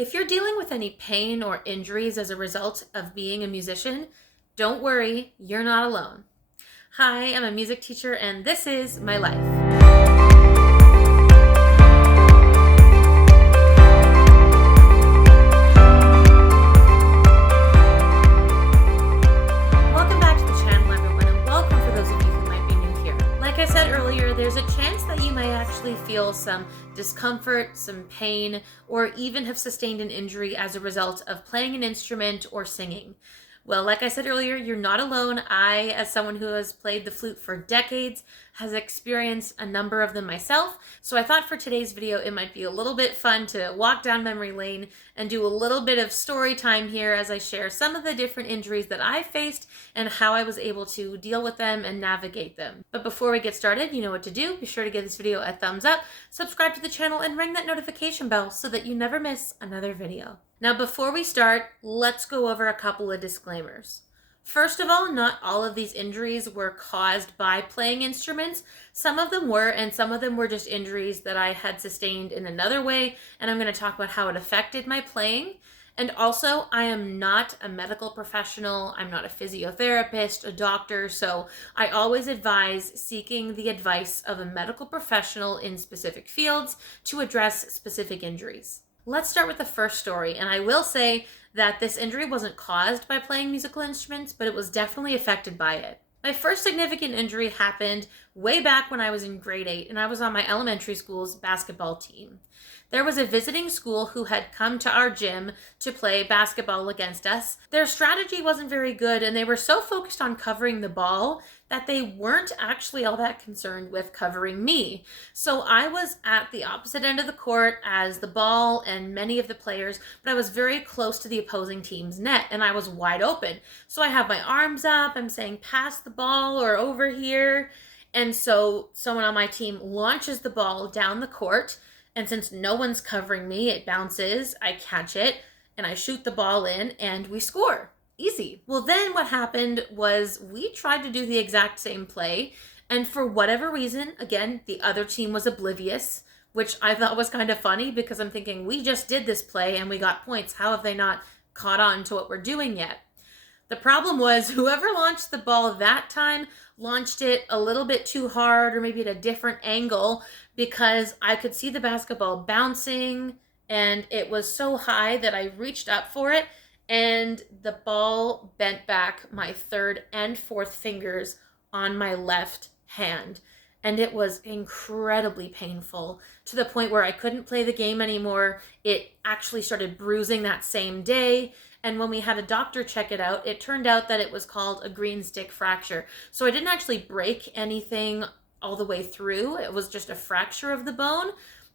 If you're dealing with any pain or injuries as a result of being a musician, don't worry, you're not alone. Hi, I'm a music teacher and this is my life. Welcome back to the channel, everyone, and welcome for those of you who might be new here. Like I said earlier, there's a chance that you may actually feel some discomfort, some pain, or even have sustained an injury as a result of playing an instrument or singing. Well, like I said earlier, you're not alone. I, as someone who has played the flute for decades, has experienced a number of them myself. So I thought for today's video, it might be a little bit fun to walk down memory lane and do a little bit of story time here as I share some of the different injuries that I faced and how I was able to deal with them and navigate them. But before we get started, you know what to do. Be sure to give this video a thumbs up, subscribe to the channel, and ring that notification bell so that you never miss another video. Now, before we start, let's go over a couple of disclaimers. First of all, not all of these injuries were caused by playing instruments. Some of them were, and some of them were just injuries that I had sustained in another way, and I'm going to talk about how it affected my playing. And also, I am not a medical professional, I'm not a physiotherapist, a doctor, so I always advise seeking the advice of a medical professional in specific fields to address specific injuries. Let's start with the first story, and I will say that this injury wasn't caused by playing musical instruments, but it was definitely affected by it. My first significant injury happened way back when I was in grade 8, and I was on my elementary school's basketball team. There was a visiting school who had come to our gym to play basketball against us. Their strategy wasn't very good, and they were so focused on covering the ball that they weren't actually all that concerned with covering me. So I was at the opposite end of the court as the ball and many of the players, but I was very close to the opposing team's net and I was wide open. So I have my arms up, I'm saying pass the ball or over here. And so someone on my team launches the ball down the court, and since no one's covering me, it bounces, I catch it, and I shoot the ball in, and we score. Easy. Well, then what happened was we tried to do the exact same play, and for whatever reason, again, the other team was oblivious, which I thought was kind of funny because I'm thinking, we just did this play and we got points. How have they not caught on to what we're doing yet? The problem was whoever launched the ball that time launched it a little bit too hard or maybe at a different angle because I could see the basketball bouncing and it was so high that I reached up for it and the ball bent back my third and fourth fingers on my left hand. And it was incredibly painful to the point where I couldn't play the game anymore. It actually started bruising that same day. And when we had a doctor check it out, it turned out that it was called a green stick fracture. So I didn't actually break anything all the way through. It was just a fracture of the bone,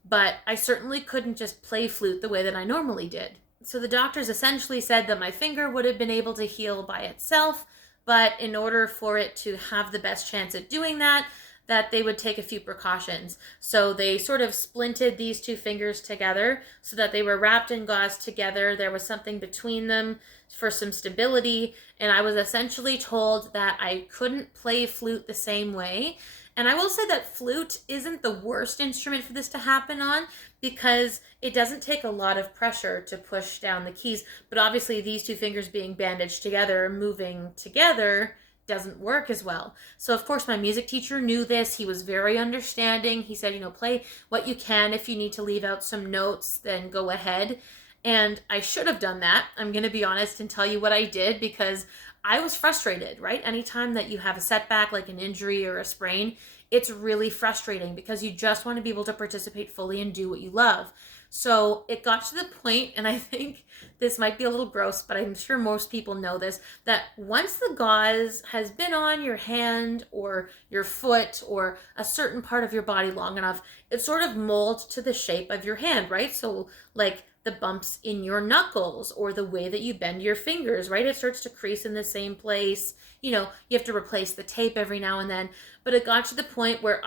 but I certainly couldn't just play flute the way that I normally did. So the doctors essentially said that my finger would have been able to heal by itself, but in order for it to have the best chance at doing that, that they would take a few precautions. So they sort of splinted these two fingers together so that they were wrapped in gauze together. There was something between them for some stability. And I was essentially told that I couldn't play flute the same way. And I will say that flute isn't the worst instrument for this to happen on because it doesn't take a lot of pressure to push down the keys. But obviously these two fingers being bandaged together, moving together, doesn't work as well. So of course my music teacher knew this. He was very understanding. He said, play what you can. If you need to leave out some notes, then go ahead. And I should have done that. I'm going to be honest and tell you what I did because I was frustrated, right? Anytime that you have a setback like an injury or a sprain, it's really frustrating because you just want to be able to participate fully and do what you love. So it got to the point, and I think this might be a little gross, but I'm sure most people know this, that once the gauze has been on your hand or your foot or a certain part of your body long enough, it sort of molds to the shape of your hand, right? So like the bumps in your knuckles or the way that you bend your fingers, right? It starts to crease in the same place. You have to replace the tape every now and then. But it got to the point where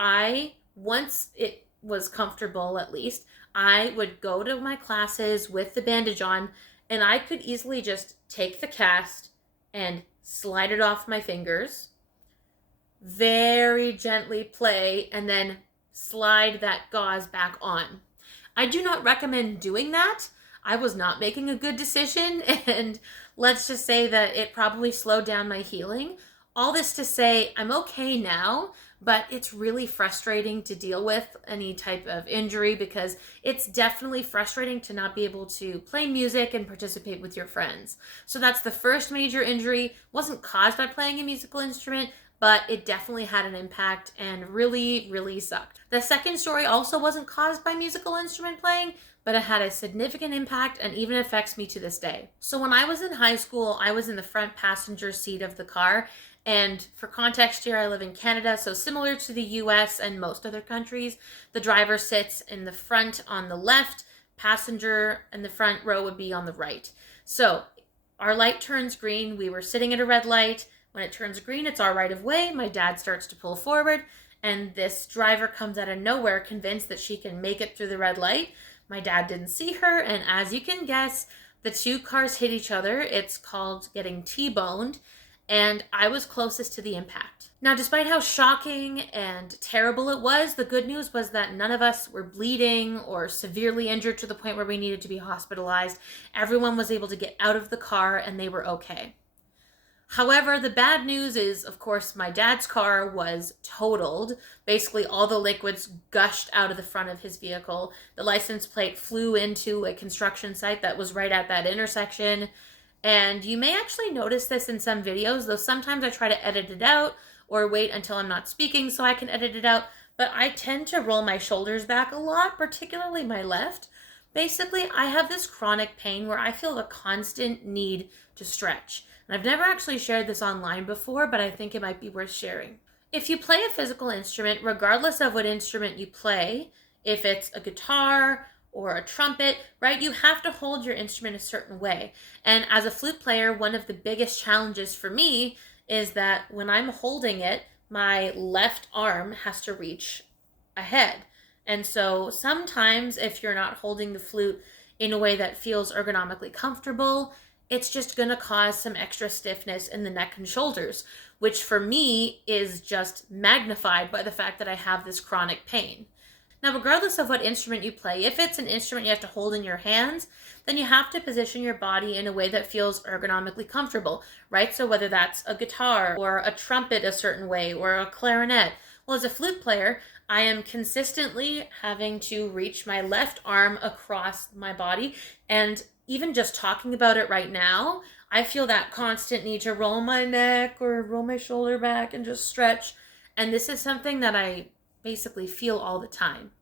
once it was comfortable at least, I would go to my classes with the bandage on and I could easily just take the cast and slide it off my fingers, very gently play, and then slide that gauze back on. I do not recommend doing that. I was not making a good decision, and let's just say that it probably slowed down my healing. All this to say, I'm okay now, but it's really frustrating to deal with any type of injury because it's definitely frustrating to not be able to play music and participate with your friends. So that's the first major injury. Wasn't caused by playing a musical instrument, but it definitely had an impact and really, really sucked. The second story also wasn't caused by musical instrument playing, but it had a significant impact and even affects me to this day. So when I was in high school, I was in the front passenger seat of the car. And for context here, I live in Canada, so similar to the US and most other countries, the driver sits in the front on the left, passenger in the front row would be on the right. So our light turns green, we were sitting at a red light. When it turns green, it's our right of way. My dad starts to pull forward, and this driver comes out of nowhere, convinced that she can make it through the red light. My dad didn't see her, and as you can guess, the two cars hit each other. It's called getting T-boned, and I was closest to the impact. Now, despite how shocking and terrible it was, the good news was that none of us were bleeding or severely injured to the point where we needed to be hospitalized. Everyone was able to get out of the car, and they were okay. However, the bad news is, of course, my dad's car was totaled. Basically, all the liquids gushed out of the front of his vehicle. The license plate flew into a construction site that was right at that intersection. And you may actually notice this in some videos, though sometimes I try to edit it out or wait until I'm not speaking so I can edit it out. But I tend to roll my shoulders back a lot, particularly my left. Basically, I have this chronic pain where I feel a constant need to stretch. And I've never actually shared this online before, but I think it might be worth sharing. If you play a physical instrument, regardless of what instrument you play, if it's a guitar or a trumpet, right, you have to hold your instrument a certain way. And as a flute player, one of the biggest challenges for me is that when I'm holding it, my left arm has to reach ahead. And so sometimes if you're not holding the flute in a way that feels ergonomically comfortable, it's just going to cause some extra stiffness in the neck and shoulders, which for me is just magnified by the fact that I have this chronic pain. Now, regardless of what instrument you play, if it's an instrument you have to hold in your hands, then you have to position your body in a way that feels ergonomically comfortable, right? So whether that's a guitar or a trumpet a certain way or a clarinet. Well, as a flute player, I am consistently having to reach my left arm across my body, and even just talking about it right now, I feel that constant need to roll my neck or roll my shoulder back and just stretch. And this is something that I basically feel all the time.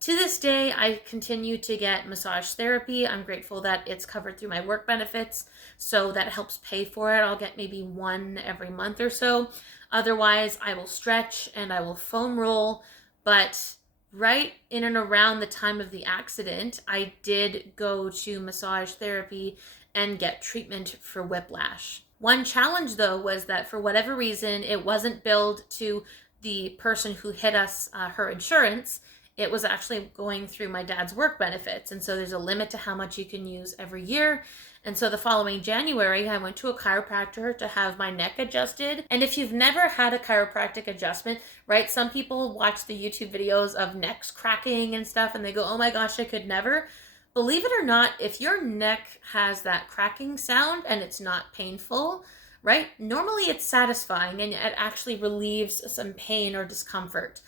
To this day, I continue to get massage therapy. I'm grateful that it's covered through my work benefits, so that helps pay for it. I'll get maybe one every month or so. Otherwise, I will stretch and I will foam roll. But right in and around the time of the accident, I did go to massage therapy and get treatment for whiplash. One challenge, though, was that for whatever reason, it wasn't billed to the person who hit us, her insurance. It was actually going through my dad's work benefits. And so there's a limit to how much you can use every year. And so the following January, I went to a chiropractor to have my neck adjusted. And if you've never had a chiropractic adjustment, right, some people watch the YouTube videos of necks cracking and stuff, and they go, oh my gosh, I could never. Believe it or not, if your neck has that cracking sound and it's not painful, right, normally it's satisfying and it actually relieves some pain or discomfort.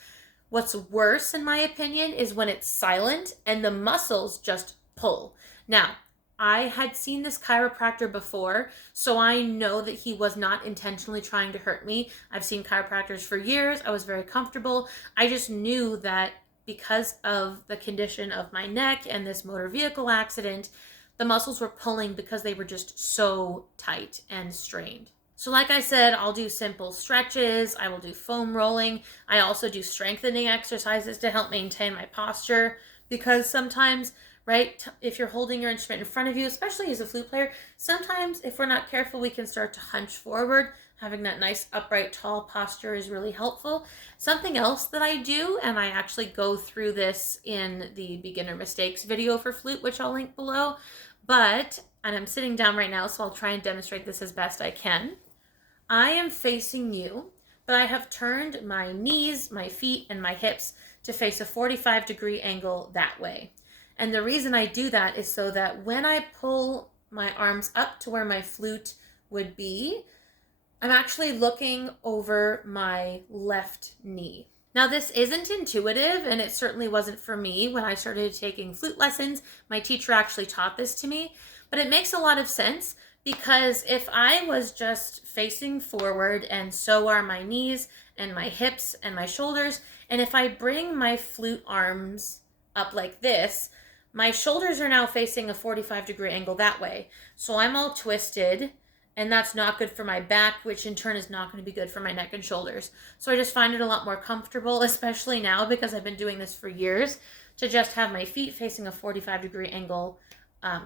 What's worse, in my opinion, is when it's silent and the muscles just pull. Now, I had seen this chiropractor before, so I know that he was not intentionally trying to hurt me. I've seen chiropractors for years. I was very comfortable. I just knew that because of the condition of my neck and this motor vehicle accident, the muscles were pulling because they were just so tight and strained. So like I said, I'll do simple stretches, I will do foam rolling, I also do strengthening exercises to help maintain my posture, because sometimes, right, if you're holding your instrument in front of you, especially as a flute player, sometimes if we're not careful, we can start to hunch forward. Having that nice upright, tall posture is really helpful. Something else that I do, and I actually go through this in the beginner mistakes video for flute, which I'll link below, and I'm sitting down right now, so I'll try and demonstrate this as best I can. I am facing you, but I have turned my knees, my feet, and my hips to face a 45-degree angle that way. And the reason I do that is so that when I pull my arms up to where my flute would be, I'm actually looking over my left knee. Now, this isn't intuitive, and it certainly wasn't for me when I started taking flute lessons. My teacher actually taught this to me, but it makes a lot of sense because if I was just facing forward, and so are my knees and my hips and my shoulders, and if I bring my flute arms up like this, my shoulders are now facing a 45-degree angle that way. So I'm all twisted, and that's not good for my back, which in turn is not going to be good for my neck and shoulders. So I just find it a lot more comfortable, especially now because I've been doing this for years, to just have my feet facing a 45-degree angle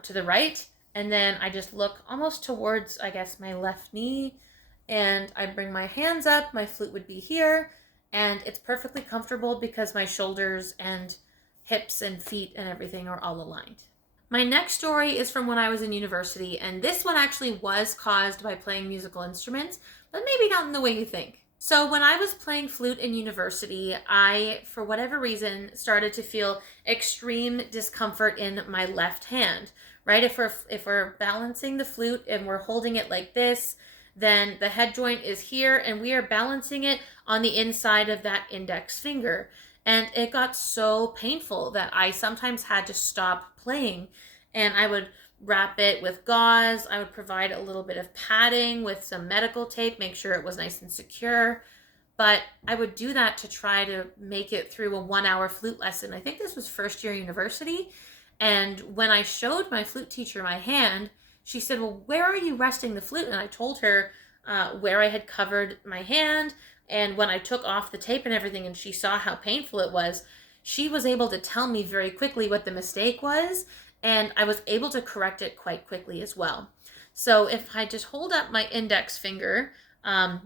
to the right. And then I just look almost towards, I guess, my left knee, and I bring my hands up. My flute would be here, and it's perfectly comfortable because my shoulders and hips and feet and everything are all aligned. My next story is from when I was in university, and this one actually was caused by playing musical instruments, but maybe not in the way you think. So when I was playing flute in university, I, for whatever reason, started to feel extreme discomfort in my left hand, right? If we're balancing the flute and we're holding it like this, then the head joint is here and we are balancing it on the inside of that index finger. And it got so painful that I sometimes had to stop playing, and I would wrap it with gauze. I would provide a little bit of padding with some medical tape, make sure it was nice and secure. But I would do that to try to make it through a 1-hour flute lesson. I think this was first year university. And when I showed my flute teacher my hand, she said, "Well, where are you resting the flute?" And I told her where I had covered my hand. And when I took off the tape and everything and she saw how painful it was, she was able to tell me very quickly what the mistake was. And I was able to correct it quite quickly as well. So if I just hold up my index finger,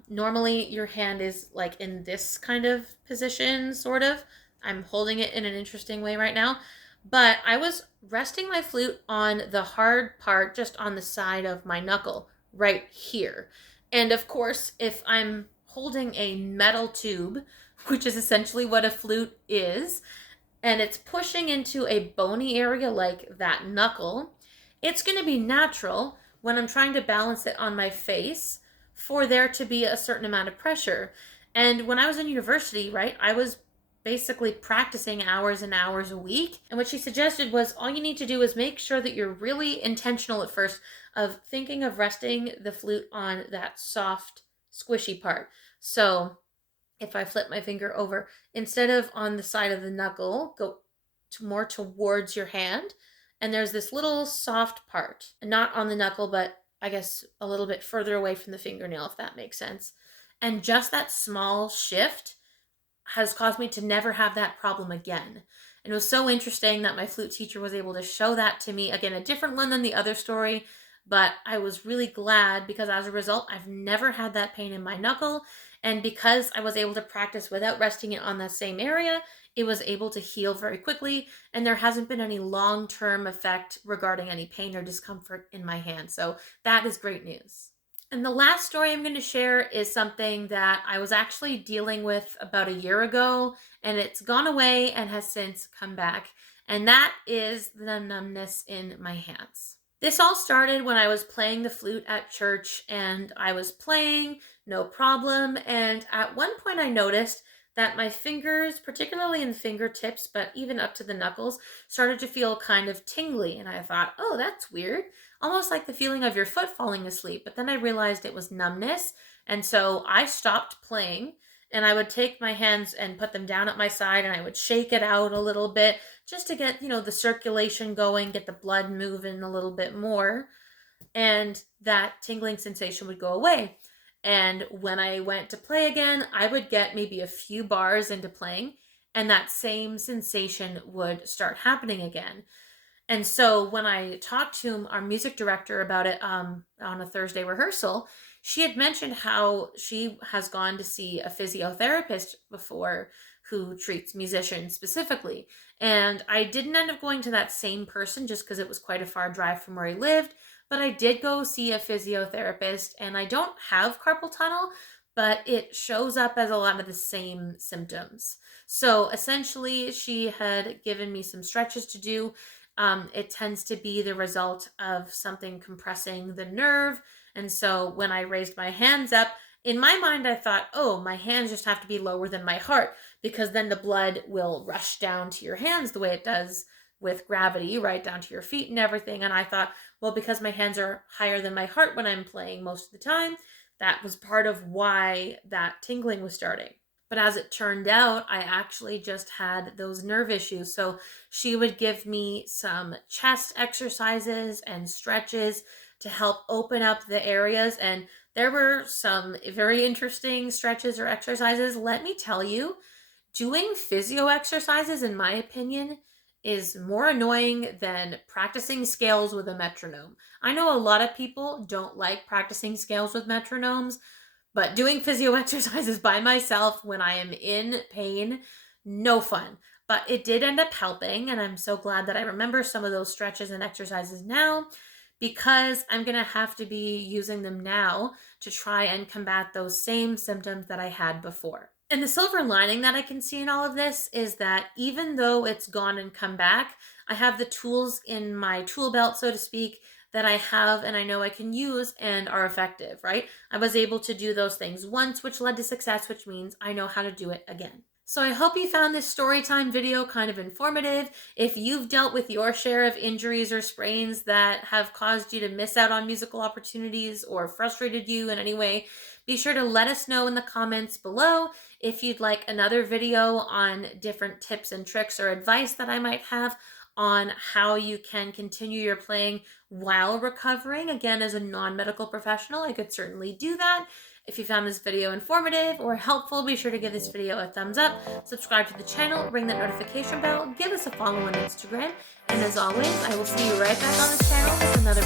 normally your hand is like in this kind of position, sort of. I'm holding it in an interesting way right now. But I was resting my flute on the hard part, just on the side of my knuckle, right here. And of course, if I'm holding a metal tube, which is essentially what a flute is, and it's pushing into a bony area like that knuckle, it's going to be natural when I'm trying to balance it on my face for there to be a certain amount of pressure. And when I was in university, right, I was basically practicing hours and hours a week. And what she suggested was all you need to do is make sure that you're really intentional at first of thinking of resting the flute on that soft, squishy part. So if I flip my finger over, instead of on the side of the knuckle, go more towards your hand. And there's this little soft part, not on the knuckle, but I guess a little bit further away from the fingernail, if that makes sense. And just that small shift has caused me to never have that problem again. And it was so interesting that my flute teacher was able to show that to me. Again, a different one than the other story, but I was really glad because as a result, I've never had that pain in my knuckle. And because I was able to practice without resting it on that same area, it was able to heal very quickly. And there hasn't been any long-term effect regarding any pain or discomfort in my hand. So that is great news. And the last story I'm going to share is something that I was actually dealing with about a year ago, and it's gone away and has since come back. And that is the numbness in my hands. This all started when I was playing the flute at church, and I was playing, no problem. And at one point I noticed that my fingers, particularly in the fingertips, but even up to the knuckles, started to feel kind of tingly. And I thought, oh, that's weird. Almost like the feeling of your foot falling asleep. But then I realized it was numbness. And so I stopped playing, and I would take my hands and put them down at my side, and I would shake it out a little bit just to get, the circulation going, get the blood moving a little bit more. And that tingling sensation would go away. And when I went to play again, I would get maybe a few bars into playing, and that same sensation would start happening again. And so when I talked to our music director about it on a Thursday rehearsal, she had mentioned how she has gone to see a physiotherapist before who treats musicians specifically. And I didn't end up going to that same person just because it was quite a far drive from where I lived. But I did go see a physiotherapist, and I don't have carpal tunnel, but it shows up as a lot of the same symptoms. So essentially, she had given me some stretches to do, it tends to be the result of something compressing the nerve. And so when I raised my hands up, in my mind, I thought, oh, my hands just have to be lower than my heart, because then the blood will rush down to your hands the way it does with gravity, right down to your feet and everything. And I thought, well, because my hands are higher than my heart when I'm playing most of the time, that was part of why that tingling was starting. But as it turned out, I actually just had those nerve issues. So she would give me some chest exercises and stretches to help open up the areas. And there were some very interesting stretches or exercises. Let me tell you, doing physio exercises, in my opinion, is more annoying than practicing scales with a metronome. I know a lot of people don't like practicing scales with metronomes, but doing physio exercises by myself when I am in pain, no fun. But it did end up helping, and I'm so glad that I remember some of those stretches and exercises now, because I'm going to have to be using them now to try and combat those same symptoms that I had before. And the silver lining that I can see in all of this is that even though it's gone and come back, I have the tools in my tool belt, so to speak, that I have and I know I can use and are effective, right? I was able to do those things once, which led to success, which means I know how to do it again. So I hope you found this story time video kind of informative. If you've dealt with your share of injuries or sprains that have caused you to miss out on musical opportunities or frustrated you in any way, be sure to let us know in the comments below. If you'd like another video on different tips and tricks or advice that I might have on how you can continue your playing while recovering, again, as a non-medical professional, I could certainly do that. If you found this video informative or helpful, be sure to give this video a thumbs up, subscribe to the channel, ring that notification bell, give us a follow on Instagram, and as always, I will see you right back on the channel with another